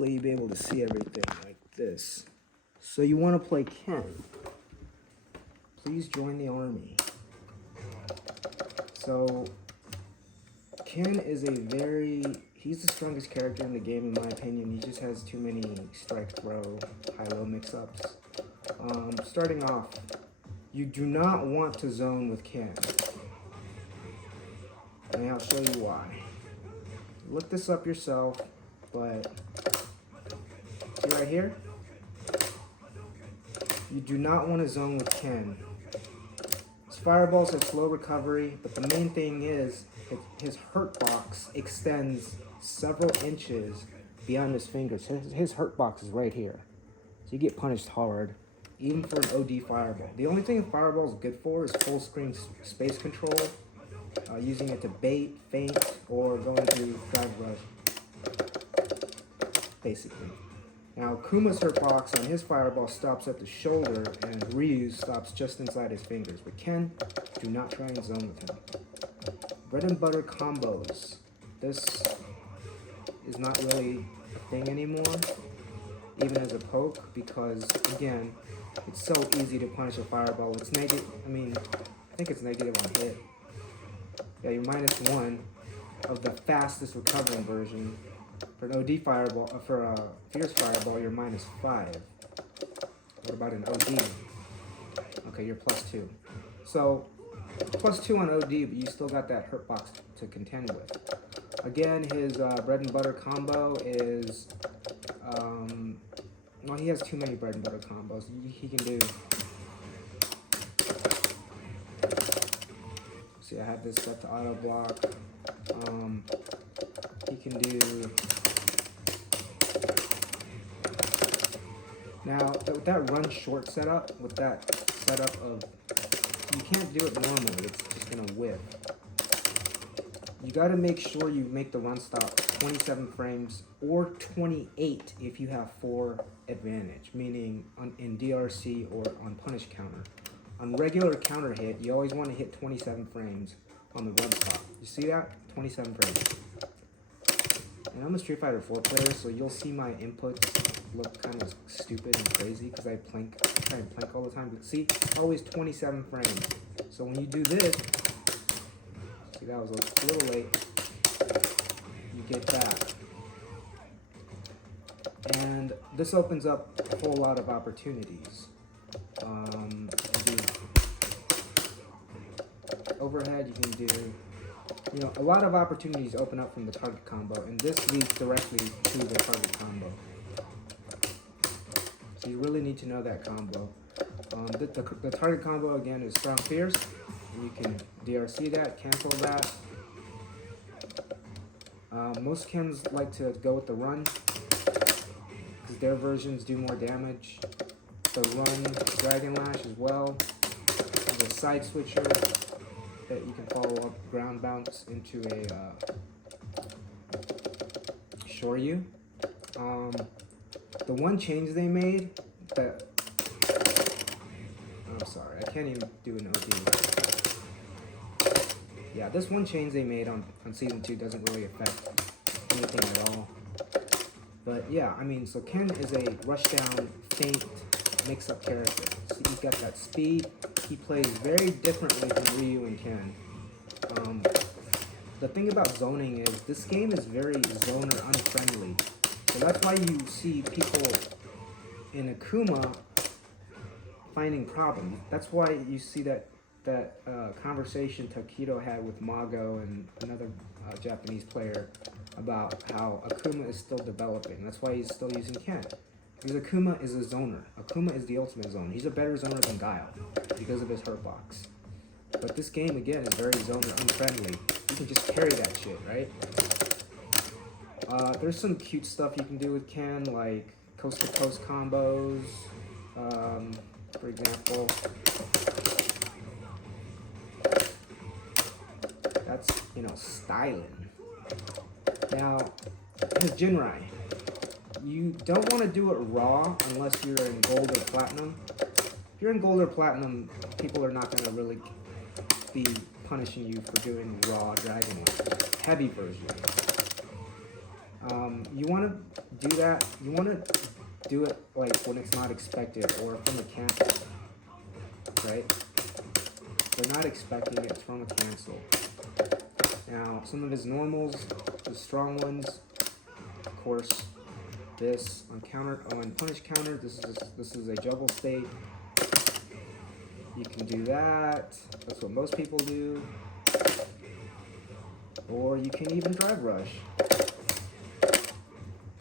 hopefully you'll be able to see everything like this. So you want to play Ken. Please join the army. So Ken is he's the strongest character in the game in my opinion. He just has too many strike throw, high-low mix-ups. Starting off, you do not want to zone with Ken. And I'll show you why. Look this up yourself, but see right here? You do not want to zone with Ken. His fireballs have slow recovery, but the main thing is his hurt box extends several inches beyond his fingers. His hurt box is right here. So you get punished hard, even for an OD fireball. The only thing a fireball is good for is full screen space control, using it to bait, feint, or go into drive rush, basically. Now, Kuma's hurt box on his fireball stops at the shoulder, and Ryu's stops just inside his fingers. But Ken, do not try and zone with him. Bread and butter combos. This is not really a thing anymore, even as a poke, because, again, it's so easy to punish a fireball. It's negative, I think it's negative on hit. Yeah, you're -1 of the fastest recovering version. For an OD fireball, for a fierce fireball, you're -5. What about an OD? Okay, you're +2. So, +2 on OD, but you still got that hurt box to contend with. Again, his bread and butter combo is, well, he has too many bread and butter combos. He can do, see, I have this set to auto block. He can do, now with that run short setup, with that setup of, you can't do it normally, it's just gonna whiff. You gotta make sure you make the run stop 27 frames or 28 if you have 4 advantage, meaning in DRC or on punish counter. On regular counter hit, you always want to hit 27 frames on the run stop. You see that? 27 frames. And I'm a Street Fighter 4 player, so you'll see my inputs look kind of stupid and crazy because I try and plank all the time. But see, always 27 frames. So when you do this, see, that was a little late. You get that. And this opens up a whole lot of opportunities. You can do overhead, you can do, a lot of opportunities open up from the target combo, and this leads directly to the target combo. So you really need to know that combo. The target combo, again, is strong fierce. And you can DRC that, cancel that. Most Kens like to go with the run, because their versions do more damage. The run Dragon Lash as well. There's a side switcher that you can follow up ground bounce into a Shoryu. The one change they made that, I'm sorry, I can't even do an OD. Yeah, this one change they made on Season 2 doesn't really affect anything at all. But yeah, so Ken is a rush down, feint, mix-up character. So he's got that speed. He plays very differently from Ryu and Ken. The thing about zoning is this game is very zoner unfriendly. So that's why you see people in Akuma finding problems. That's why you see that conversation Takedo had with Mago and another Japanese player about how Akuma is still developing. That's why he's still using Ken. Because Akuma is a zoner. Akuma is the ultimate zoner. He's a better zoner than Guile because of his hurt box. But this game, again, is very zoner unfriendly. You can just carry that shit, right? There's some cute stuff you can do with Ken, like coast-to-coast combos, for example. That's, styling. Now, his Jinrai. You don't want to do it raw unless you're in gold or platinum. If you're in gold or platinum, people are not going to really be punishing you for doing raw Dragon Lash. Heavy version. You want to do that. You want to do it like when it's not expected or from a cancel, right? They're not expecting it, it's from a cancel. Now, some of his normals, the strong ones, of course, this on punish counter. This is a juggle state. You can do that. That's what most people do. Or you can even drive rush.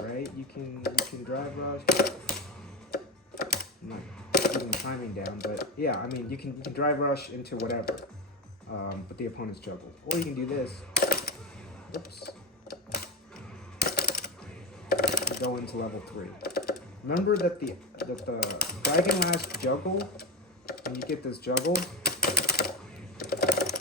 Right? You can drive rush. I'm not keeping the timing down, but yeah, I mean you can drive rush into whatever. But the opponent's juggle. Or you can do this. Oops. Go into level 3. Remember that the Dragon Last juggle, when you get this juggle,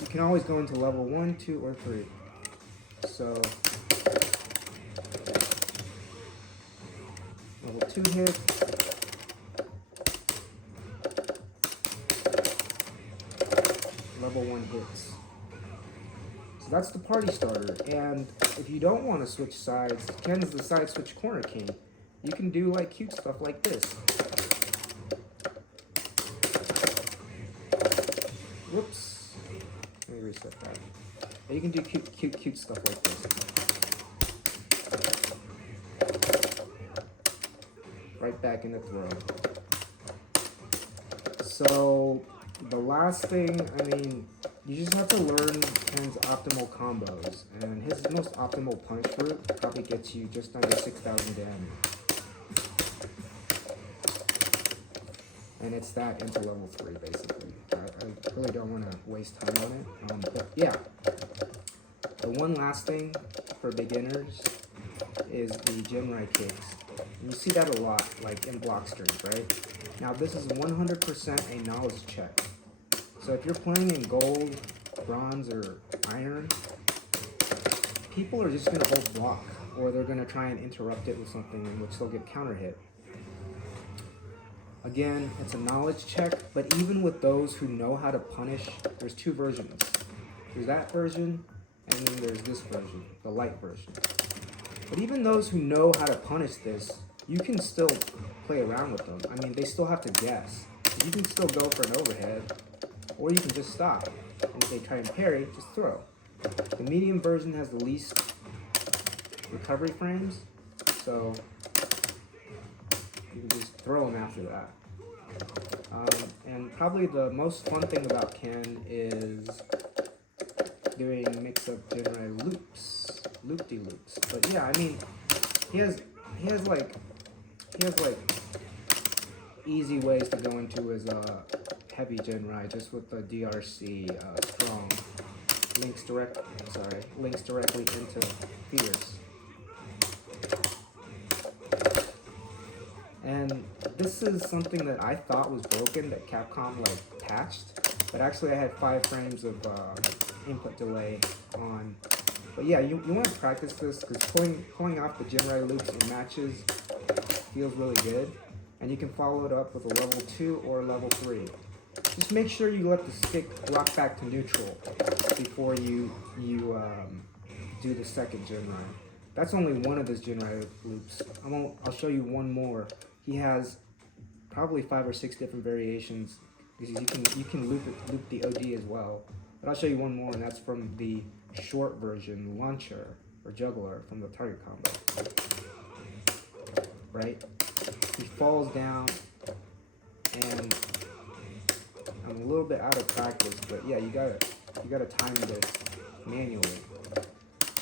you can always go into level 1, 2, or 3. So level 2 hit. Level 1 hits. So that's the party starter. And if you don't want to switch sides, Ken's the side switch corner king. You can do like cute stuff like this. Whoops. Let me reset that. But you can do cute stuff like this. Right back in the throw. So the last thing, I mean, you just have to learn Ken's optimal combos, and his most optimal punish route probably gets you just under 6,000 damage. And it's that into level 3, basically. I really don't want to waste time on it. But yeah, the one last thing for beginners is the Jinrai kicks. And you see that a lot, like in block strings, right? Now this is 100% a knowledge check. So if you're playing in gold, bronze, or iron, people are just going to hold block, or they're going to try and interrupt it with something in which they'll get counter hit. Again, it's a knowledge check, but even with those who know how to punish, there's 2 versions. There's that version, and then there's this version, the light version. But even those who know how to punish this, you can still play around with them. I mean, they still have to guess. You can still go for an overhead, or you can just stop. And if they try and parry, just throw. The medium version has the least recovery frames, so you can just throw them after that. And probably the most fun thing about Ken is doing mix-up Jinrai loops, loop-de-loops. But yeah, I mean, he has like easy ways to go into his heavy Jinrai just with the DRC strong links directly into fierce. And this is something that I thought was broken that Capcom like patched, but actually I had 5 frames of input delay on. But yeah, you want to practice this because pulling off the Jinrai loops in matches feels really good, and you can follow it up with a level 2 or level 3. Just make sure you let the stick rock back to neutral before you do the second Jinrai. That's only one of his Jinrai loops. I'll show you one more. He has probably 5 or 6 different variations because you can loop the OG as well. But I'll show you one more, and that's from the short version, launcher or juggler from the target combo. Right? He falls down, and I'm a little bit out of practice, but yeah, you gotta time this manually.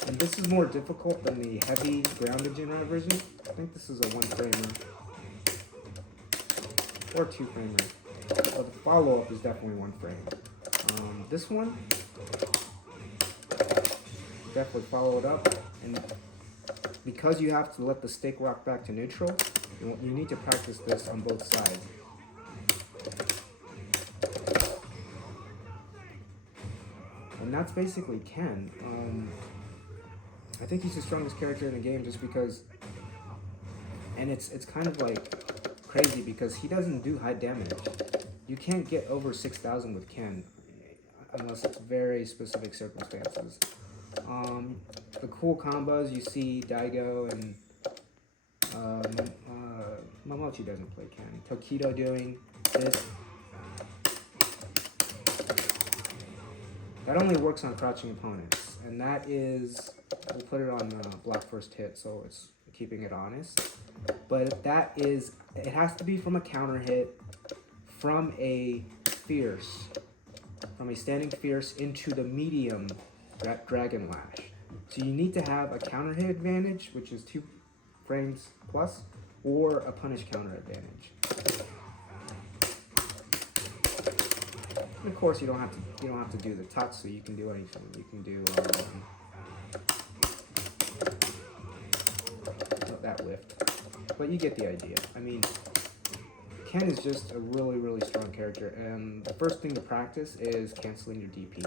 And this is more difficult than the heavy grounded Jinrai version. I think this is a 1-framer or 2-framer. But the follow-up is definitely 1 frame. This one, definitely follow it up, and because you have to let the stick rock back to neutral, you need to practice this on both sides. And that's basically Ken. I think he's the strongest character in the game just because, and it's kind of like crazy because he doesn't do high damage. You can't get over 6,000 with Ken unless it's very specific circumstances. The cool combos you see Daigo and Momochi doesn't play Ken. Tokido doing this. That only works on crouching opponents, and that is, we'll put it on block first hit, so it's keeping it honest. But that is, it has to be from a counter hit, from a fierce, from a standing fierce into the medium Dragon Lash. So you need to have a counter hit advantage, which is 2 frames plus, or a punish counter advantage. And of course, you don't have to do the Tatsu. You can do anything. You can do that lift, but you get the idea. I mean, Ken is just a really, really strong character, and the first thing to practice is canceling your DP.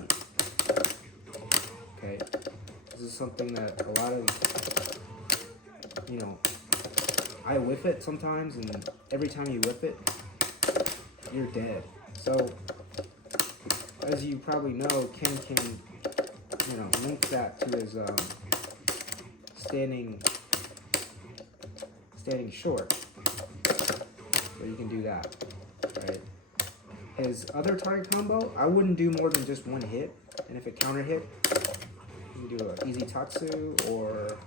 Okay, this is something that a lot of, you know, I whiff it sometimes, and every time you whiff it, you're dead. So, as you probably know, Ken can, you know, link that to his standing short. So you can do that, right? His other target combo, I wouldn't do more than just 1 hit, and if it counter hit, you can do an easy Tatsu or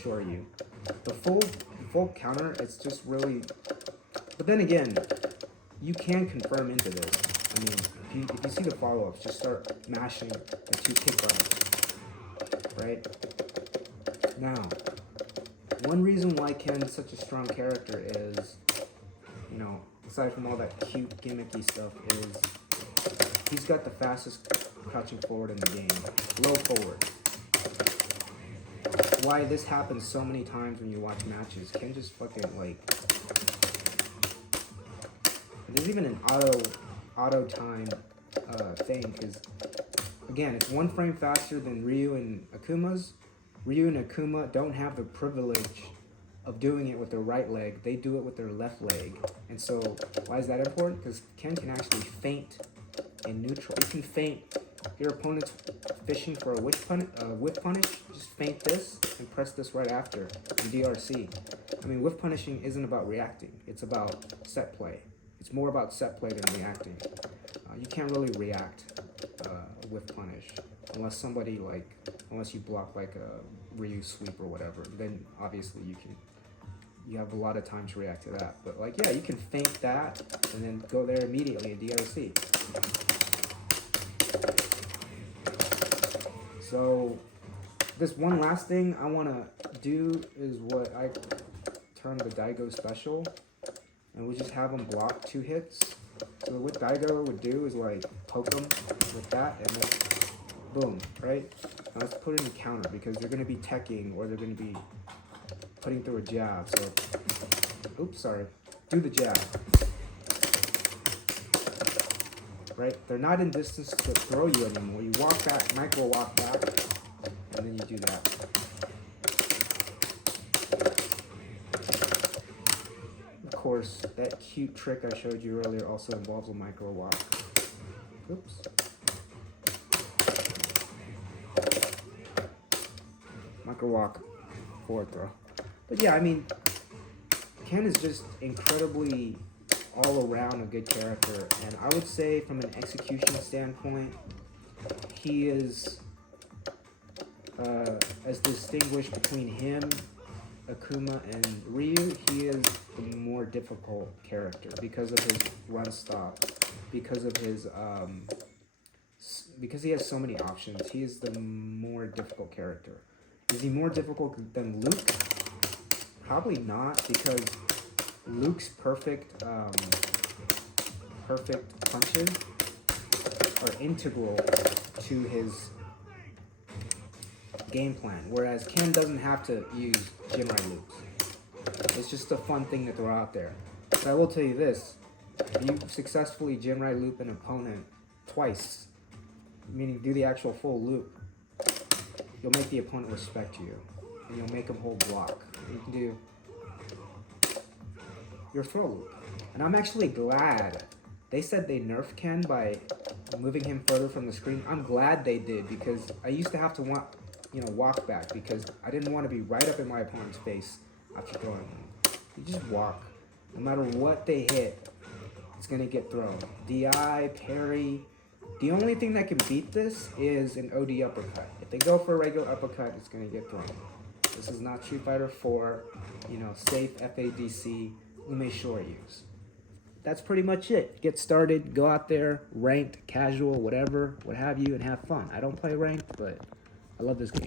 Shoryu. The full counter, it's just really, but then again, you can confirm into this. I mean, if you see the follow-ups, just start mashing the 2 kick buttons, right? Now, one reason why Ken's such a strong character is, you know, aside from all that cute gimmicky stuff, is he's got the fastest crouching forward in the game, low forward. Why this happens so many times when you watch matches, Ken just fucking like, there's even an auto time thing, because again, it's 1 frame faster than Ryu and Akuma's. Ryu and Akuma don't have the privilege of doing it with their right leg. They do it with their left leg. And so, why is that important? Because Ken can actually feint in neutral. You can feint, if your opponent's fishing for a whip punish, just feint this and press this right after in DRC. I mean, whiff punishing isn't about reacting. It's about set play. It's more about set play than reacting. You can't really react whiff punish unless unless you block like a Ryu sweep or whatever. Then obviously you have a lot of time to react to that. But like, yeah, you can feint that and then go there immediately in DRC. So this one last thing I want to do is what I term the Daigo special, and we just have them block 2 hits. So what Daigo would do is like poke them with that, and then boom, right? Now let's put it in counter, because they're going to be teching, or they're going to be putting through a jab. So, oops, sorry. Do the jab. Right? They're not in distance to throw you anymore. You walk back, micro walk back, and then you do that. Of course, that cute trick I showed you earlier also involves a micro walk. Oops. Micro walk, forward throw. But yeah, I mean, Ken is just incredibly all around a good character, and I would say from an execution standpoint, he is as distinguished between him, Akuma, and Ryu. He is the more difficult character because of his run stop, because of his because he has so many options. He is the more difficult character. Is he more difficult than Luke? Probably not, because Luke's perfect punches are integral to his game plan, whereas Ken doesn't have to use Jinrai loops. It's just a fun thing to throw out there. But I will tell you this, if you successfully Jinrai loop an opponent twice, meaning do the actual full loop, you'll make the opponent respect you, and you'll make him hold block. You can do your throw loop. And I'm actually glad they said they nerfed Ken by moving him further from the screen. I'm glad they did because I used to have to walk back because I didn't want to be right up in my opponent's face after throwing him. You just walk. No matter what they hit, it's gonna get thrown. DI, parry. The only thing that can beat this is an OD uppercut. If they go for a regular uppercut, it's gonna get thrown. This is not Street Fighter 4, safe FADC, Ume Shoryus. That's pretty much it. Get started, go out there, ranked, casual, whatever, what have you, and have fun. I don't play ranked, but I love this game.